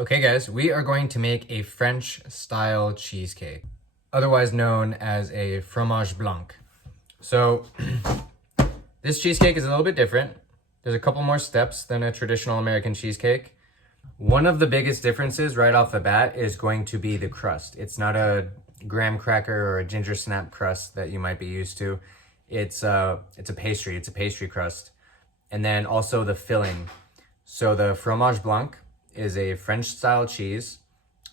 Okay guys, we are going to make a French style cheesecake, otherwise known as a fromage blanc. So this cheesecake is a little bit different. There's a couple more steps than a traditional American cheesecake. One of the biggest differences right off the bat is going to be the crust. It's not a graham cracker or a ginger snap crust that you might be used to. It's a pastry crust. And then also the filling. So the fromage blanc is a French style cheese.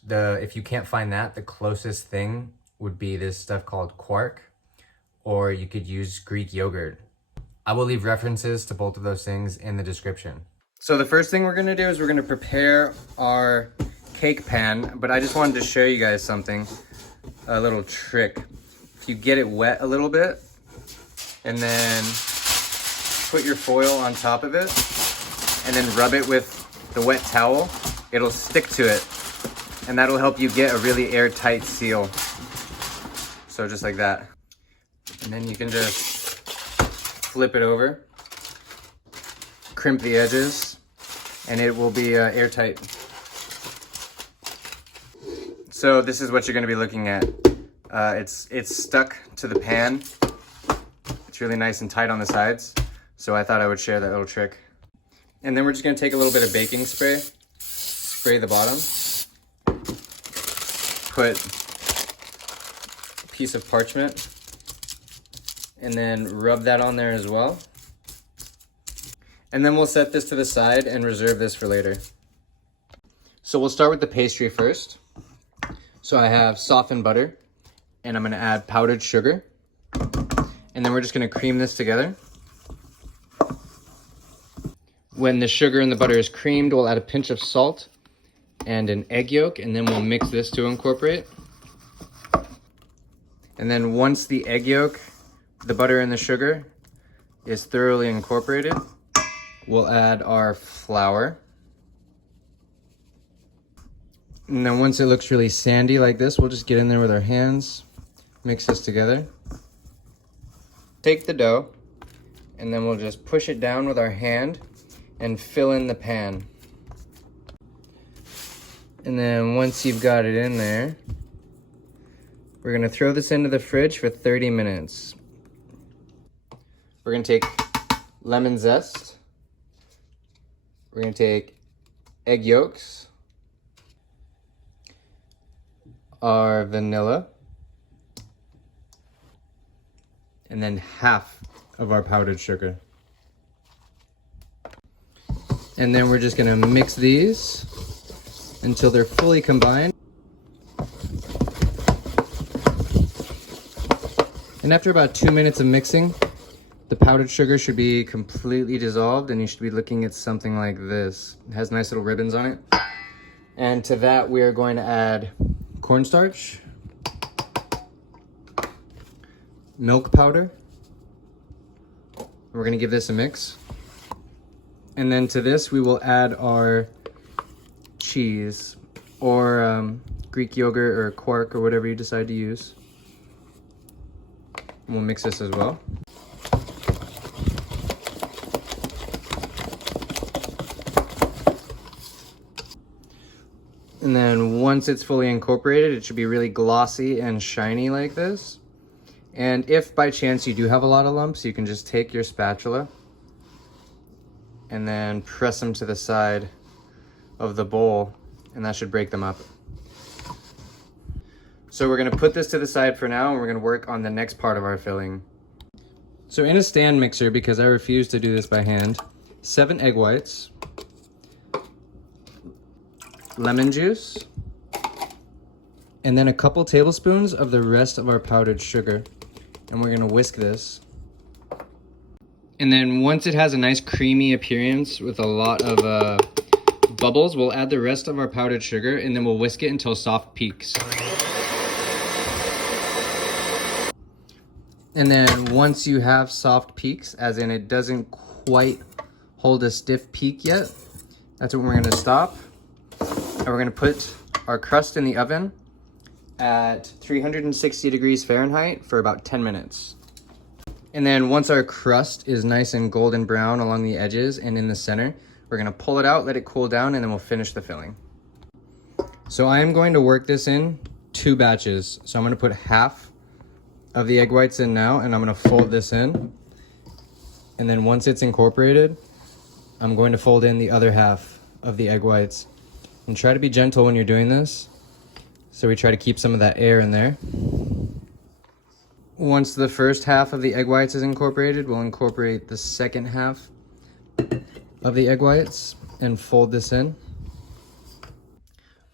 If you can't find that, the closest thing would be this stuff called quark, or you could use Greek yogurt. I will leave references to both of those things in the description. So the first thing we're gonna do is we're gonna prepare our cake pan, but I just wanted to show you guys something, a little trick. If you get it wet a little bit, and then put your foil on top of it, and then rub it with the wet towel, it'll stick to it, and that'll help you get a really airtight seal. So just like that. And then you can just flip it over, crimp the edges, and it will be airtight. So this is what you're gonna be looking at. It's stuck to the pan. It's really nice and tight on the sides. So I thought I would share that little trick. And then we're just gonna take a little bit of baking spray, spray the bottom, put a piece of parchment, and then rub that on there as well. And then we'll set this to the side and reserve this for later. So we'll start with the pastry first. So I have softened butter, and I'm gonna add powdered sugar. And then we're just gonna cream this together. When the sugar and the butter is creamed, we'll add a pinch of salt and an egg yolk, and then we'll mix this to incorporate. And then once the egg yolk, the butter, and the sugar is thoroughly incorporated, we'll add our flour. And then once it looks really sandy like this, we'll just get in there with our hands, mix this together. Take the dough, and then we'll just push it down with our hand and fill in the pan. And then once you've got it in there, we're gonna throw this into the fridge for 30 minutes. We're gonna take lemon zest. We're gonna take egg yolks, our vanilla, and then half of our powdered sugar. And then we're just gonna mix these until they're fully combined. And after about 2 minutes of mixing, the powdered sugar should be completely dissolved, and you should be looking at something like this. It has nice little ribbons on it. And to that, we are going to add cornstarch, milk powder. We're gonna give this a mix. And then to this, we will add our cheese, or Greek yogurt, or quark, or whatever you decide to use. We'll mix this as well. And then once it's fully incorporated, it should be really glossy and shiny like this. And if by chance you do have a lot of lumps, you can just take your spatula and then press them to the side of the bowl, and that should break them up. So we're gonna put this to the side for now, and we're gonna work on the next part of our filling. So in a stand mixer, because I refuse to do this by hand, 7 egg whites, lemon juice, and then a couple tablespoons of the rest of our powdered sugar. And we're gonna whisk this. And then once it has a nice creamy appearance with a lot of bubbles, we'll add the rest of our powdered sugar, and then we'll whisk it until soft peaks. And then once you have soft peaks, as in it doesn't quite hold a stiff peak yet, that's when we're gonna stop. And we're gonna put our crust in the oven at 360 degrees Fahrenheit for about 10 minutes. And then once our crust is nice and golden brown along the edges and in the center, we're gonna pull it out, let it cool down, and then we'll finish the filling. So I am going to work this in 2 batches. So I'm going to put half of the egg whites in now, and I'm going to fold this in. And then once it's incorporated, I'm going to fold in the other half of the egg whites. And try to be gentle when you're doing this. So we try to keep some of that air in there. Once the first half of the egg whites is incorporated, we'll incorporate the second half of the egg whites and fold this in.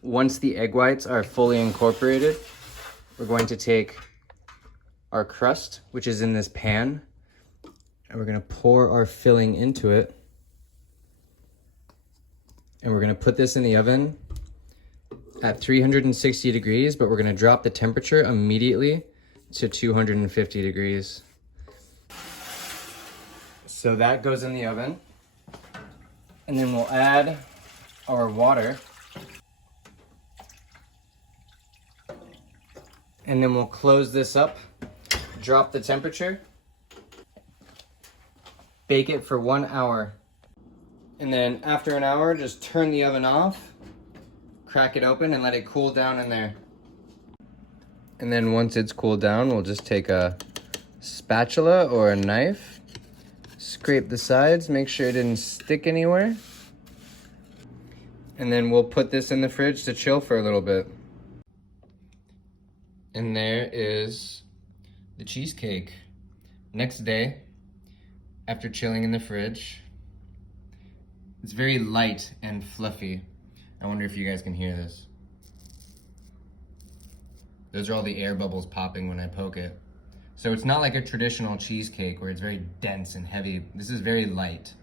Once the egg whites are fully incorporated, we're going to take our crust, which is in this pan, and we're going to pour our filling into it. And we're going to put this in the oven at 360 degrees, but we're going to drop the temperature immediately to 250 degrees. So that goes in the oven. And then we'll add our water. And then we'll close this up, drop the temperature, bake it for 1 hour. And then after an hour, just turn the oven off, crack it open, and let it cool down in there. And then once it's cooled down, we'll just take a spatula or a knife, scrape the sides, make sure it didn't stick anywhere. And then we'll put this in the fridge to chill for a little bit. And there is the cheesecake. Next day, after chilling in the fridge, it's very light and fluffy. I wonder if you guys can hear this. Those are all the air bubbles popping when I poke it. So it's not like a traditional cheesecake where it's very dense and heavy. This is very light.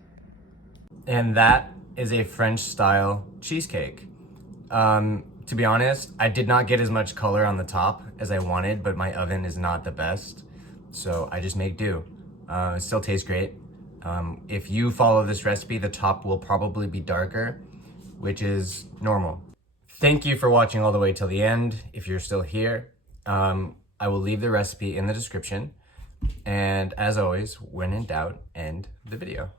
And that is a French style cheesecake. To be honest, I did not get as much color on the top as I wanted, but my oven is not the best. So I just make do. It still tastes great. If you follow this recipe, the top will probably be darker, which is normal. Thank you for watching all the way till the end. If you're still here, I will leave the recipe in the description. And as always, when in doubt, end the video.